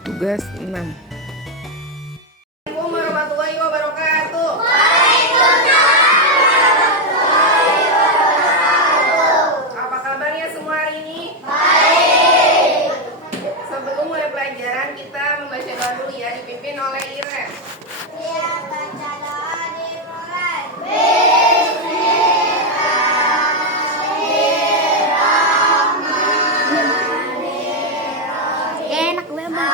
Tugas 6. Assalamualaikum warahmatullahi wabarakatuh. Apa kabarnya semua hari ini? Baik. Sebelum mulai pelajaran kita membaca doa dulu ya, dipimpin oleh Iren. Iya, baca doa dimulai. Enak banget.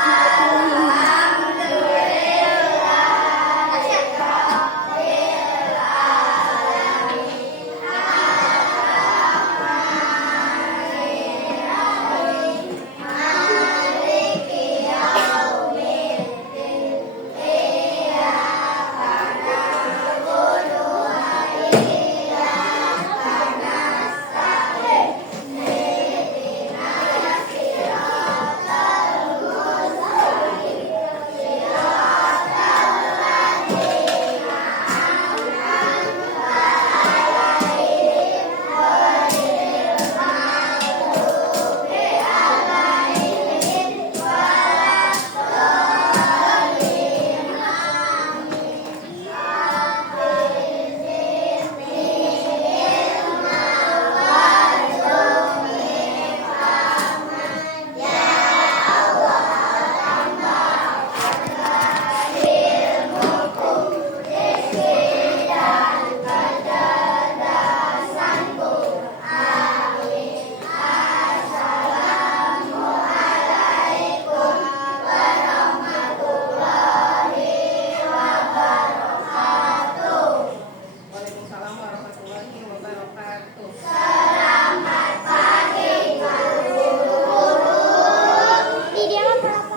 Waalaikumsalam warahmatullahi wabarakatuh.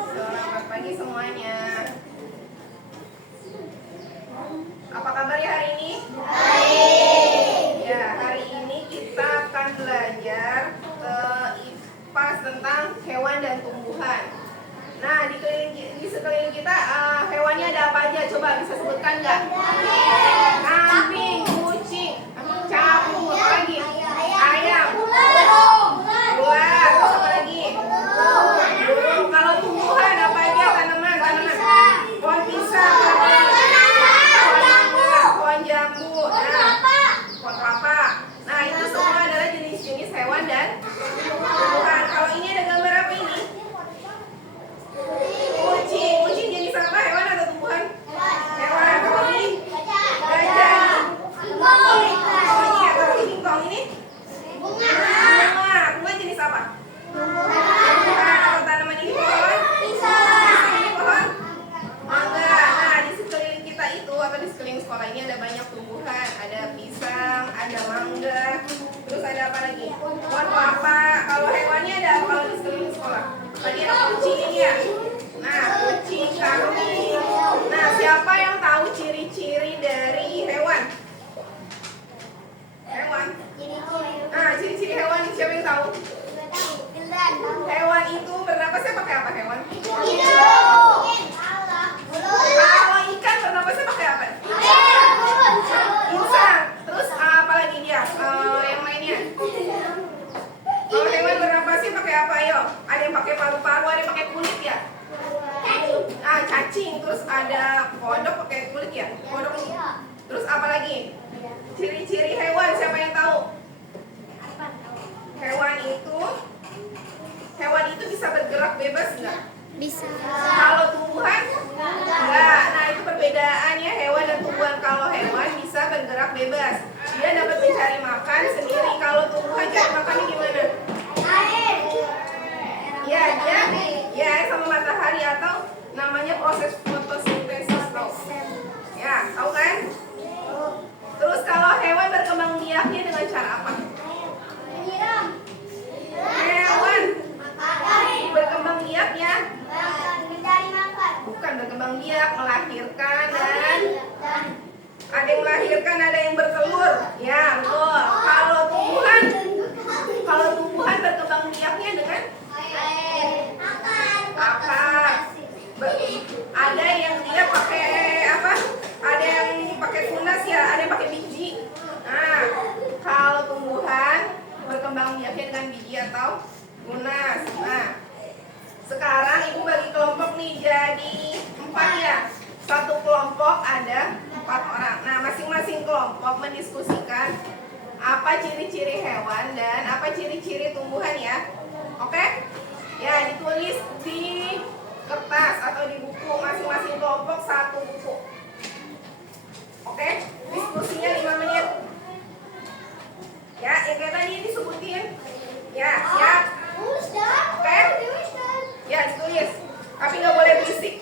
Selamat pagi semuanya. Apa kabar ya hari ini? Baik. Ya, hari ini kita akan belajar IPAS tentang hewan dan tumbuhan. Nah, di sekeliling kita hewannya ada apa aja? Coba bisa sebutkan nggak? Kambing, kucing, capung, apa lagi? Ayam, ular, terus apa lagi? Burung. Kalau tumbuhan apa aja? Tanaman. Pohon pisang, pohon jambu, pohon kelapa. Nah, itu semua adalah jenis-jenis hewan dan tumbuhan. Kalau ini ada gambar apa ini? Kucing jenis apa? Hewan atau tumbuhan? Hewan. Kalau ini gajah. Monyet. Kalau ini singkong ini? Bunga jenis apa? Tumbuhan. Kalau tanaman ini pohon? Ini pohon? Mangga. Nah, di sekeliling kita itu atau di sekeliling sekolah ini ada banyak tumbuhan. Ada pisang, ada mangga, terus ada apa lagi? Pohon kelapa. Kalau hewannya ada apa kalau di sekeliling sekolah? Tadi ada kucing ya. Nah, kucing, kambing. Nah, siapa yang tahu ciri-ciri dari hewan? Hewan. Nah, ciri-ciri hewan siapa yang tahu? Hewan itu bernapasnya pakai apa hewan? Kalau ikan bernapasnya pakai apa? Insang. Terus apa lagi dia? Yang lainnya? Kalau hewan bernapasnya pakai apa? Ayo. Ada yang pakai paru-paru, ada yang pakai kulit ya? Cacing. Terus ada kodok pakai kulit ya? Kodok. Terus apa lagi? Ciri-ciri hewan siapa yang tahu? Hewan itu bisa bergerak bebas nggak? Bisa. Kalau tumbuhan enggak. Nah, itu perbedaannya hewan dan tumbuhan. Kalau hewan bisa bergerak bebas, dia dapat mencari makan sendiri. Kalau tumbuhan cari makannya gimana? Ya, dia sama matahari atau namanya proses fotosintesis, tahu? Ya, tahu kan? Terus kalau hewan berkembang biaknya dengan cara apa? Hewan berkembang biaknya bukan berkembang biak, melahirkan dan ada yang melahirkan, ada yang bertelur. Ya, betul. Kalau tumbuhan berkembang biaknya dengan akar. Ada yang dia pakai apa? Ada yang pakai tunas ya, ada yang pakai biji. Nah, kalau tumbuhan berkembang biaknya dengan biji atau tunas. Nah, sekarang ibu bagi kelompok nih apa ciri-ciri hewan dan apa ciri-ciri tumbuhan ya. Oke? Ya, ditulis di kertas atau di buku masing-masing kelompok satu buku. Oke? Diskusinya 5 menit. Ya, yang kayak tadi disebutin. Ya, siap. Oke? Ya, ditulis. Tapi nggak boleh berisik.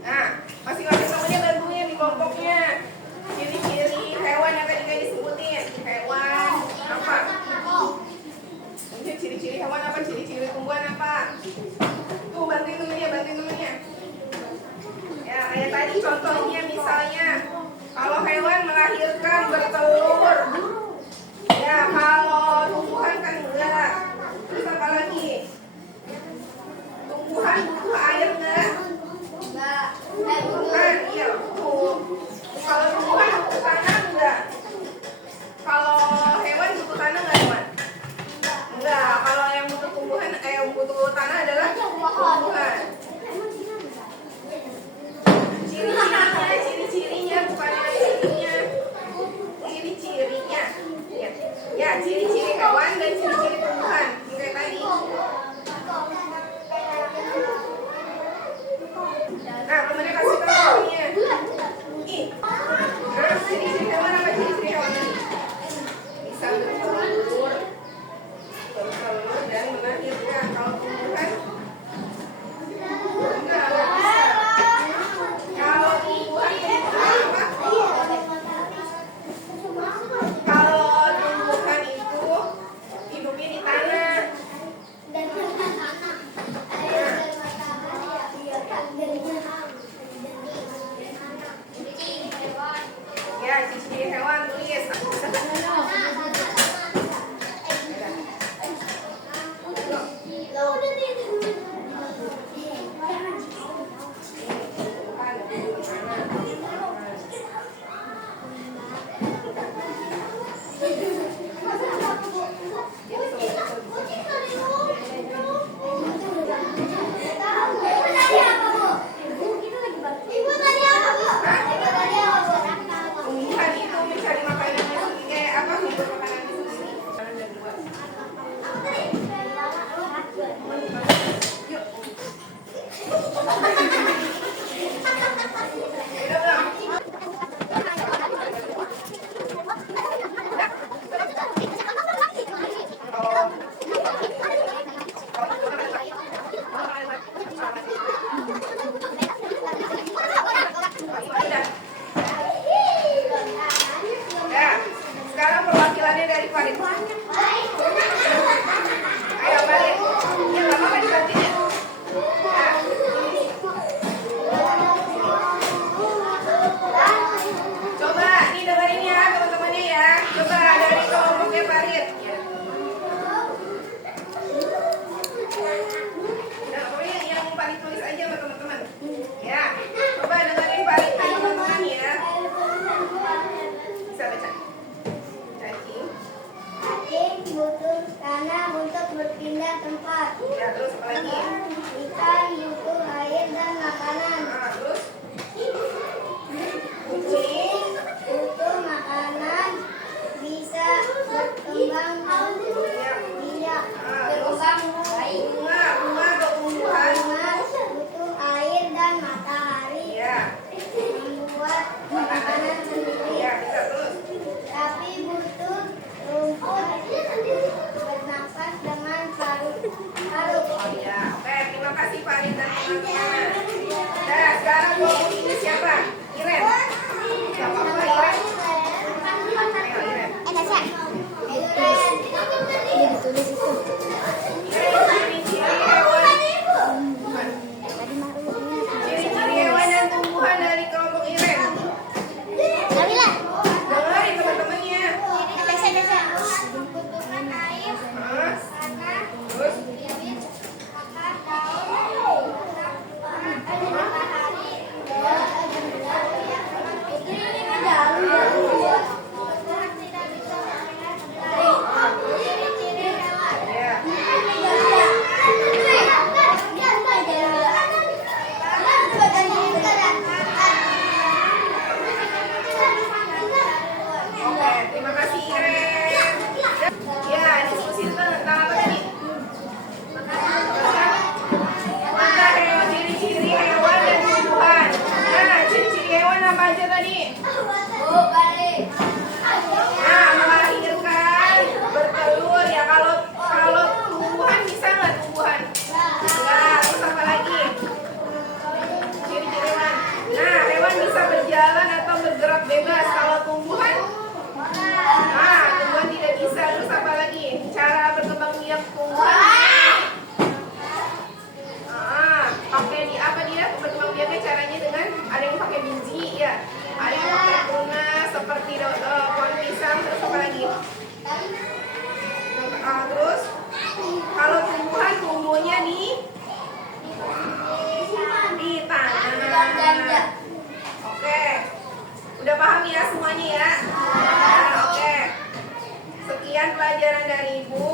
Nah, masing-masing temennya bantuin di kelompoknya. Ciri-ciri hewan yang tadi kayak disebutin. Hewan apa? Ini ciri-ciri hewan apa? Ciri-ciri tumbuhan apa? Tuh, bantuin temennya. Ya, kayak tadi contohnya misalnya, kalau hewan melahirkan bertelur. Ya, kalau tumbuhan kan enggak. Terus apa lagi? Tumbuhan butuh air enggak? Tumbuhan, iya butuh. Kalau tumbuhan butuh tanah enggak? Kalau hewan butuh tanah enggak, teman? Enggak. Kalau yang butuh tumbuhan, yang butuh tanah adalah tumbuhan. Ciri-cirinya bukan cirinya. Ciri-cirinya. Ya, ciri-ciri hewan dan ciri-ciri tumbuhan. Kayak tadi. Nah, temennya kasih tahu nih. Nah, ciri-ciri hewan apa ciri-ciri hewan ini? Bisa bertelur dan melahirkan. Kalau tumbuhan enggak bisa. Kalau tumbuhan apa? Kalau tumbuhan itu hidupnya di tanah. Ya, ciri-ciri hewan tulis. Tumbuhan itu mencari makanannya apa? Udah paham ya semuanya ya? Nah, oke. Sekian pelajaran dari Ibu.